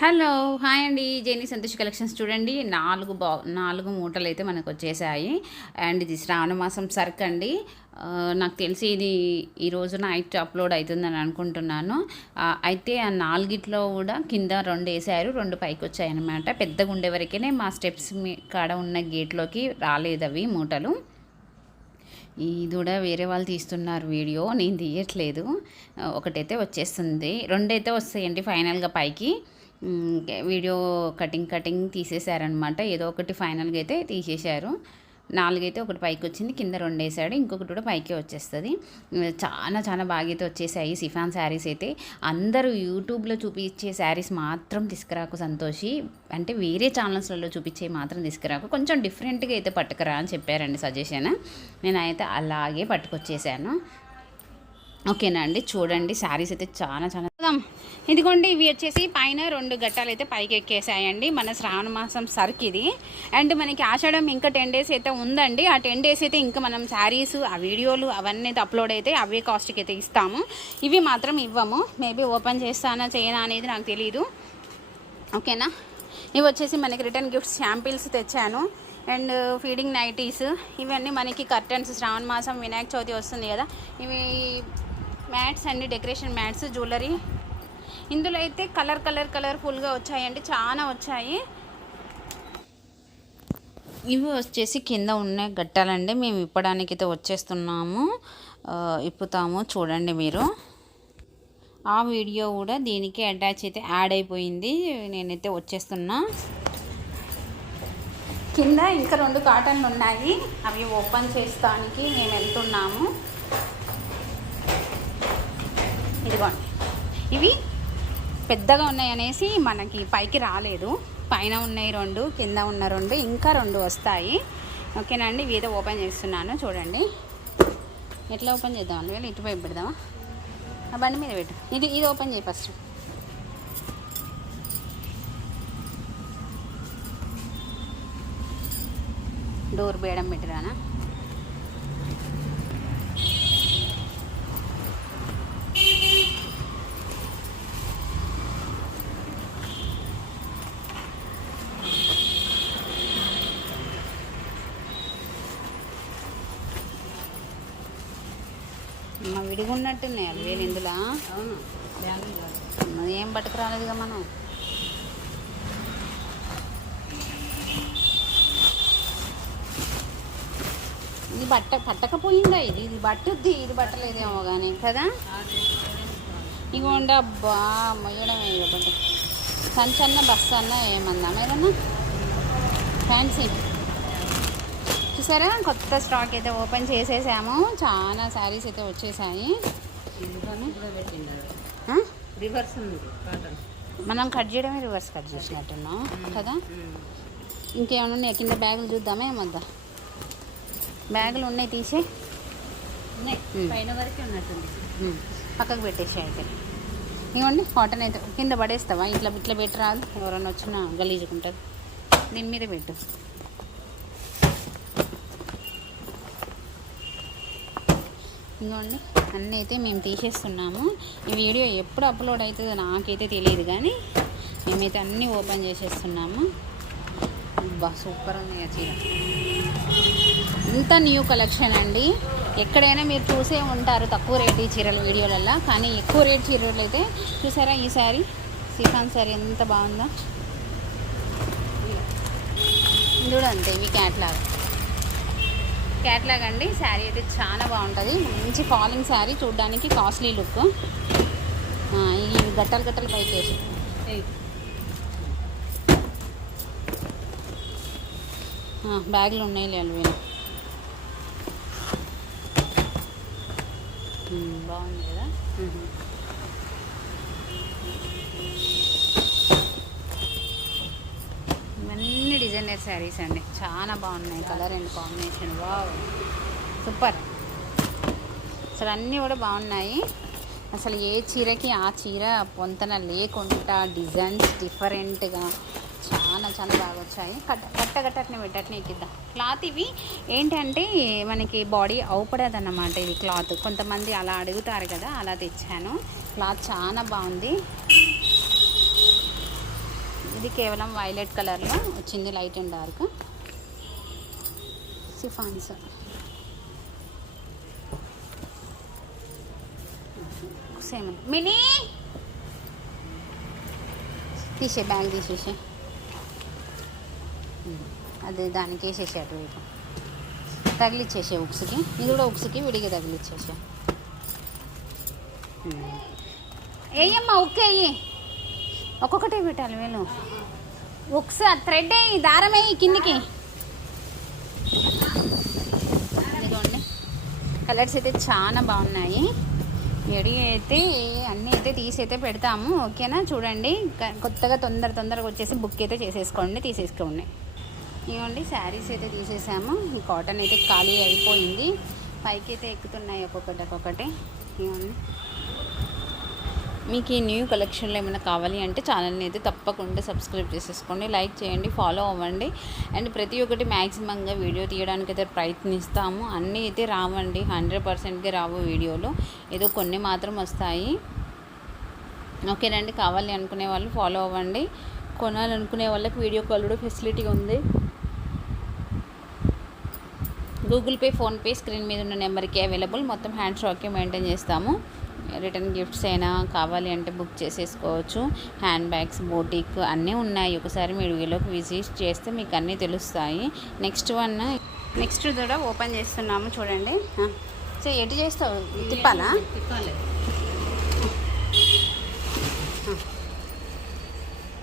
Hello hi అండి. జైని Santosh collections చూడండి. నాలుగు బా నాలుగు మూటలు అయితే మనకు వచ్చేసాయి అండ్ ఇది శ్రావణ మాసం సర్క్ అండి. నాకు తెలిసి ఇది ఈ రోజు నైట్ అప్లోడ్ అవుతుందని అనుకుంటున్నాను. అయితే ఆ నాలుగిట్లో కూడా కింద రెండు వేసారు రెండు పైకి వచ్చాయన్నమాట పెద్దగా ఉండే వరకేనే మా స్టెప్స్ మీ కాడ ఉన్న గేట్లోకి రాలేదు అవి మూటలు. ఇది కూడా వేరే వాళ్ళు తీస్తున్నారు వీడియో నేను తీయట్లేదు. ఒకటైతే వచ్చేస్తుంది. రెండైతే వస్తాయండి ఫైనల్గా పైకి. వీడియో కటింగ్ కటింగ్ తీసేశారనమాట ఏదో ఒకటి ఫైనల్గా అయితే తీసేశారు. నాలుగైతే ఒకటి పైకి వచ్చింది కింద రెండు వేసాడు ఇంకొకటి కూడా పైకి వచ్చేస్తుంది. చాలా చాలా బాగా అయితే వచ్చేసాయి సిఫాన్ శారీస్ అయితే. అందరూ యూట్యూబ్లో చూపించే శారీస్ మాత్రం తీసుకురాకు సంతోషి. అంటే వేరే ఛానల్స్లలో చూపించే మాత్రం తీసుకురాకు. కొంచెం డిఫరెంట్గా అయితే పట్టుకురా అని చెప్పారండి సజెషన్. నేనైతే అలాగే పట్టుకొచ్చేసాను. ఓకేనా అండి? చూడండి శారీస్ అయితే చాలా చాలా చూద్దాం. ఇదిగోండి ఇవి వచ్చేసి పైన రెండు గట్టాలు అయితే పైకి ఎక్కేసాయండి. మన శ్రావణ మాసం సరుకు ఇది. అండ్ మనకి ఆషాఢం ఇంకా టెన్ డేస్ అయితే ఉందండి. ఆ టెన్ డేస్ అయితే ఇంకా మనం శారీస్ ఆ వీడియోలు అవన్నీ అయితే అప్లోడ్ అయితే అవే కాస్ట్కి అయితే ఇస్తాము. ఇవి మాత్రం ఇవ్వము. మేబీ ఓపెన్ చేస్తానా చేయనా అనేది నాకు తెలియదు ఓకేనా? ఇవి వచ్చేసి మనకి రిటర్న్ గిఫ్ట్స్ శాంపిల్స్ తెచ్చాను. అండ్ ఫీడింగ్ నైటీస్ ఇవన్నీ మనకి కర్టన్స్ శ్రావణ మాసం వినాయక చవితి వస్తుంది కదా. ఇవి మ్యాట్స్ అండి డెకరేషన్ మ్యాట్స్ జ్యువెలరీ ఇందులో అయితే కలర్ కలర్ కలర్ఫుల్గా వచ్చాయండి చాలా వచ్చాయి. ఇవి వచ్చేసి కింద ఉన్న గట్టాలండి మేము ఇప్పడానికి అయితే వచ్చేస్తున్నాము ఇప్పుతాము చూడండి మీరు. ఆ వీడియో కూడా దీనికి అటాచ్ అయితే యాడ్ అయిపోయింది నేనైతే వచ్చేస్తున్నా. కింద ఇంకా రెండు కాటన్లు ఉన్నాయి అవి ఓపెన్ చేస్తానికి మేము వెళ్తున్నాము. ఇదిగోండి. ఇవి పెద్దగా ఉన్నాయి అనేసి మనకి పైకి రాలేదు. పైన ఉన్నాయి రెండు కింద ఉన్న రెండు ఇంకా రెండు వస్తాయి. ఓకేనండి ఇవి ఓపెన్ చేస్తున్నాను. చూడండి. ఎట్లా ఓపెన్ చేద్దాం? అందువల్ల ఇటువైపు పెడదామా? ఆ బండి మీద పెట్టు. ఇది ఇది ఓపెన్ చేయి ఫస్ట్. డోర్ బేయడం పెట్టిరానా మా విడిగా ఉన్నట్టున్నాయి అవి వేలు ఇందులో? ఏం పట్టుకురాలేదుగా మనం? ఇది బట్ట పట్టకపోయిందా ఇది? ఇది బట్టుద్ది ఇది బట్టలేదేమో కానీ కదా? ఇగోండి అబ్బా మొయ్యడమే ఒకటి. సంచన్న బస్సు అన్న ఏమన్నా ఏదన్నా ఫ్యాన్సీ చూసారా? కొత్త స్టాక్ అయితే ఓపెన్ చేసేసాము. చాలా శారీస్ అయితే వచ్చేసాయి. రివర్స్ ఉంది. మనం కట్ చేయడమే రివర్స్ కట్ చేసినట్టున్నాం కదా? ఇంకేమైనా ఉన్నాయి? కింద బ్యాగులు చూద్దామా? ఏమద్దా? బ్యాగులు ఉన్నాయి తీసే. పైన వరకే ఉన్నట్టుంది. పక్కకు పెట్టేసి అయితే. ఇవ్వండి కాటన్ అయితే. కింద పడేస్తావా? ఇట్లా ఇట్లా పెట్టరాదు. ఎవరైనా వచ్చినా గలీజుకుంటుంది దీని మీద పెట్టు. ఇంకోండి అన్నీ అయితే మేము తీసేస్తున్నాము. ఈ వీడియో ఎప్పుడు అప్లోడ్ అవుతుందో నాకైతే తెలియదు కానీ మేమైతే అన్నీ ఓపెన్ చేసేస్తున్నాము. బా సూపర్ ఉంది ఆ చీర. ఇంత న్యూ కలెక్షన్ అండి. ఎక్కడైనా మీరు చూసే ఉంటారు తక్కువ రేట్ ఈ చీరల వీడియోలల్లో కానీ ఎక్కువ రేట్ చీరలు అయితే చూసారా ఈ శారీ సిఫాన్ శారీ ఎంత బాగుందో? ఇది కూడా అంతే ఇవి క్యాట్లాగా. క్యాట్లాగ్ అండి. శారీ అయితే చాలా బాగుంటుంది. మంచి ఫాలింగ్ శారీ చూడడానికి కాస్ట్లీ లుక్. ఈ గట్టలు గట్టలు పైకి వేసి బ్యాగులు ఉన్నాయి లేదు వీళ్ళు బాగుంది కదా ఉహు. ఇవన్నీ డిజైనర్ శారీస్ అండి. చాలా బాగున్నాయి. Colour and combination. Wow. Super. అసలు అన్నీ కూడా బాగున్నాయి. అసలు ఏ చీరకి ఆ చీర పొంతన లేకుండా డిజైన్స్ డిఫరెంట్గా చాలా చాలా బాగా వచ్చాయి. కట్ట కట్ట కట్టట్నే పెట్టట్నే ఎక్కిద్దాం. క్లాత్ ఇవి ఏంటంటే మనకి బాడీ అవుపడదన్నమాట ఇది క్లాత్. కొంతమంది అలా అడుగుతారు కదా అలా తెచ్చాను. క్లాత్ చాలా బాగుంది. ఇది కేవలం వైలెట్ కలర్లో వచ్చింది light and dark. Chiffons. Same. Mini! తీసే బ్యాగ్ తీసేసే అది దానికి వేసేసే అటు వైపు తగిలిచ్చేసే ఉక్స్కి. ఇది కూడా ఉక్స్కి విడిగా తగిలిచ్చేసే వేయమ్మా ఉక్కు వేయి ఒక్కొక్కటే పెట్టాలి వేలు. ఒకసారి థ్రెడ్ వేయి దారం వేయి కిందికి. ఇదిగోండి. కలర్స్ అయితే చాలా బాగున్నాయి. ఎడి అయితే అన్నీ అయితే తీసి అయితే పెడతాము. ఓకేనా? చూడండి. కొత్తగా తొందర తొందరగా వచ్చేసి బుక్ అయితే చేసేసుకోండి తీసేసుకోండి. ఇవ్వండి శారీస్ అయితే తీసేసాము. ఈ కాటన్ అయితే ఖాళీ అయిపోయింది. పైకి అయితే ఎక్కుతున్నాయి ఒక్కొక్కటి ఒక్కొక్కటి. ఇవ్వండి మీకు ఈ న్యూ కలెక్షన్లో ఏమైనా కావాలి అంటే ఛానల్ని అయితే తప్పకుండా సబ్స్క్రైబ్ చేసేసుకోండి. లైక్ చేయండి ఫాలో అవ్వండి. అండ్ ప్రతి ఒక్కటి మ్యాక్సిమంగా వీడియో తీయడానికి అయితే ప్రయత్నిస్తాము. అన్నీ అయితే రావండి. హండ్రెడ్ పర్సెంట్గా రావు వీడియోలో. ఏదో కొన్ని మాత్రం వస్తాయి. ఓకేనండి కావాలి అనుకునే వాళ్ళు ఫాలో అవ్వండి. కొనాలనుకునే వాళ్ళకి వీడియో కాల్ కూడా ఫెసిలిటీ ఉంది. గూగుల్ పే ఫోన్పే స్క్రీన్ మీద ఉన్న నెంబర్కి అవైలబుల్ మొత్తం హ్యాండ్ ఓకే మెయింటైన్ చేస్తాము. రిటర్న్ గిఫ్ట్స్ అయినా కావాలి అంటే బుక్ చేసేసుకోవచ్చు. హ్యాండ్ బ్యాగ్స్ బోటిక్ అన్నీ ఉన్నాయి. ఒకసారి మీరు వీళ్ళకి విజిట్ చేస్తే మీకు అన్నీ తెలుస్తాయి. నెక్స్ట్ వన్ నెక్స్ట్ కూడా ఓపెన్ చేస్తున్నాము చూడండి. సో ఎటు చేస్తావు? తిప్పాలా?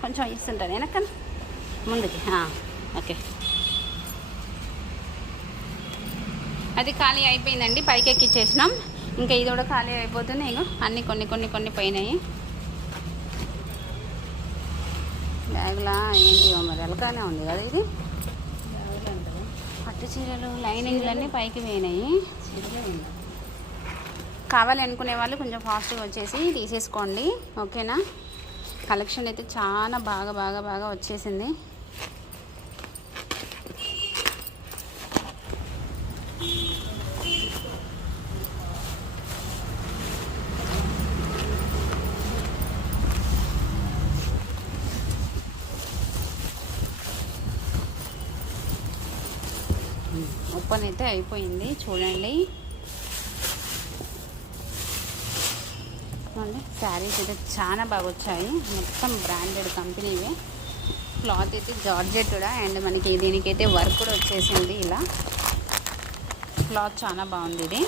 కొంచెం ఇస్తుంటాను. వెనక ముందుకి. ఓకే. అది ఖాళీ అయిపోయిందండి. పైకి ఎక్కిచ్చేసినాం. ఇంకా ఇది కూడా ఖాళీ అయిపోతుంది ఇగో అన్నీ కొన్ని కొన్ని కొన్ని పోయినాయి. బ్యాగ్లా ఏంటి మరి ఎలకానే ఉంది కదా ఇది? పట్టు చీరలు లైనింగ్లన్నీ పైకి పోయినాయి. కావాలి అనుకునే వాళ్ళు కొంచెం ఫాస్ట్గా వచ్చేసి తీసేసుకోండి ఓకేనా? కలెక్షన్ అయితే చాలా బాగా బాగా బాగా వచ్చేసింది. ఓపెన్ అయితే అయిపోయింది చూడండి. చూడండి శారీస్ అయితే చాలా బాగా వచ్చాయి మొత్తం బ్రాండెడ్ కంపెనీవే క్లాత్ అయితే జార్జెట్ కూడా అండ్ మనకి దీనికైతే వర్క్ కూడా వచ్చేసింది ఇలా. క్లాత్ చాలా బాగుంది ఇది.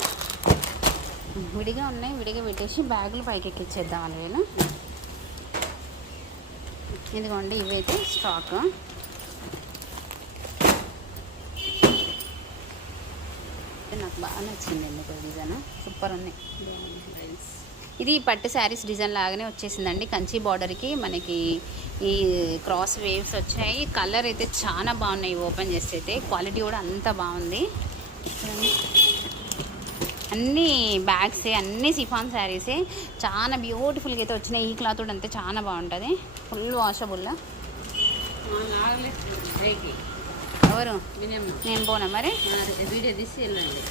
విడిగా ఉన్నాయి విడిగా పెట్టేసి బ్యాగులు పైకి ఎక్కిచ్చేద్దాం అలాగేనా ఇదిగోండి ఇవైతే స్టాక్ ఇది నాకు బాగా నచ్చింది ఎందుకు డిజైన్. సూపర్ ఉంది. ఇది పట్టు శారీస్ డిజైన్ లాగానే వచ్చేసిందండి. కంచి బార్డర్కి మనకి ఈ క్రాస్ వేవ్స్ వచ్చాయి. కలర్ అయితే చాలా బాగున్నాయి. ఓపెన్ చేస్తే అయితే క్వాలిటీ కూడా అంత బాగుంది. అన్నీ బ్యాగ్సే అన్నీ సిఫాన్ శారీసే చాలా బ్యూటిఫుల్గా అయితే వచ్చినాయి. ఈ క్లాత్ కూడా అంతే చాలా బాగుంటుంది. ఫుల్ వాషబుల్ నాగలేదు పైకి ఎవరు? నేను పోనా మరి? వీడియో తీసి వెళ్ళండి.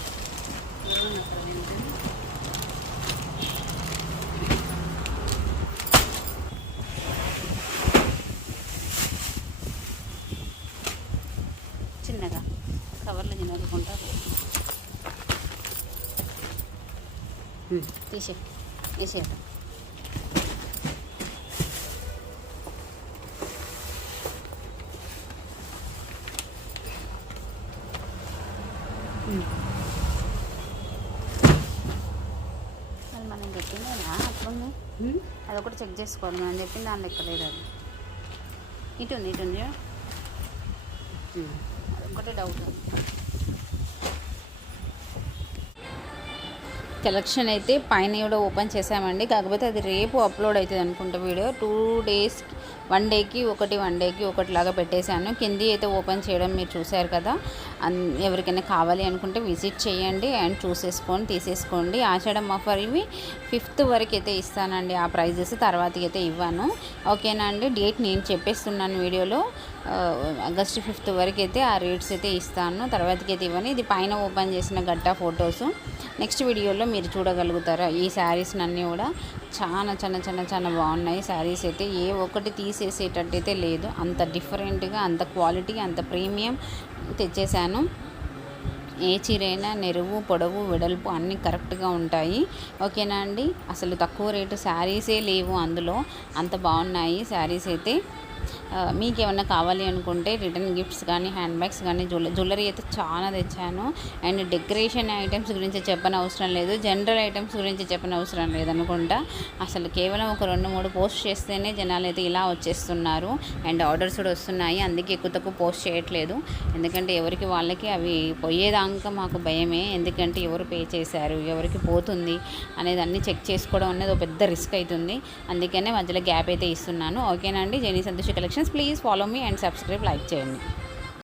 చిన్నగా కవర్లో చిన్నకుంటారు తీసే వేసేట చెప్పిందేనా అట్లుంది? అది ఒకటి చెక్ చేసుకోవాలి మనం చెప్పిన దానిలో ఎక్కడ లేదు అది. ఇటు ఉంది ఇటు ఉంది. కలెక్షన్ అయితే పైన కూడా ఓపెన్ చేసామండి కాకపోతే అది రేపు అప్లోడ్ అవుతుంది అనుకుంటా వీడియో. టూ డేస్ వన్ డేకి ఒకటి వన్ డేకి ఒకటిలాగా పెట్టేశాను. కింది అయితే ఓపెన్ చేయడం మీరు చూశారు కదా. అన్ ఎవరికైనా కావాలి అనుకుంటే విజిట్ చేయండి అండ్ చూసేసుకొని తీసేసుకోండి. ఆషాఢం ఆఫర్ ఇవి ఫిఫ్త్ వరకు అయితే ఇస్తానండి. ఆ ప్రైజెస్ తర్వాతకి అయితే ఇవ్వను. ఓకేనా అండి? డేట్ నేను చెప్పేస్తున్నాను వీడియోలో. ఆగస్టు ఫిఫ్త్ వరకు అయితే ఆ రేట్స్ అయితే ఇస్తాను. తర్వాతకి అయితే ఇవ్వని. ఇది పైన ఓపెన్ చేసిన గట్టా ఫొటోస్. నెక్స్ట్ వీడియోలో మీరు చూడగలుగుతారా? ఈ శారీస్ అన్నీ కూడా చాలా చాలా చాలా చాలా బాగున్నాయి. శారీస్ అయితే ఏ ఒక్కటి తీసేసేటట్టయితే లేదు. అంత డిఫరెంట్గా అంత క్వాలిటీ అంత ప్రీమియం తెచ్చేసాను ఏ చీరైనా నెరువు పొడవు వెడల్పు అన్నీ కరెక్ట్గా ఉంటాయి. ఓకేనా అండి? అసలు తక్కువ రేటు శారీసే లేవు అందులో. అంత బాగున్నాయి శారీస్ అయితే. మీకు ఏమన్నా కావాలి అనుకుంటే రిటర్న్ గిఫ్ట్స్ కానీ హ్యాండ్ బ్యాగ్స్ కానీ జ్యువెల జ్యువెలరీ అయితే చాలా తెచ్చాను. అండ్ డెకరేషన్ ఐటమ్స్ గురించి చెప్పని అవసరం లేదు. జనరల్ ఐటమ్స్ గురించి చెప్పని అవసరం లేదనుకుంటా అసలు కేవలం ఒక రెండు మూడు పోస్ట్ చేస్తేనే జనాలు అయితే ఇలా వచ్చేస్తున్నారు. అండ్ ఆర్డర్స్ కూడా వస్తున్నాయి. అందుకే ఎక్కువ తక్కువ పోస్ట్ చేయట్లేదు. ఎందుకంటే ఎవరికి వాళ్ళకి అవి పోయేదాకా మాకు భయమే. ఎందుకంటే ఎవరు పే చేశారు ఎవరికి పోతుంది అనేది అన్ని చెక్ చేసుకోవడం అనేది ఒక పెద్ద రిస్క్ అవుతుంది అందుకనే మధ్యలో గ్యాప్ అయితే ఇస్తున్నాను. ఓకేనా అండి? Jeni Santosh collections please follow me and subscribe like చేయండి.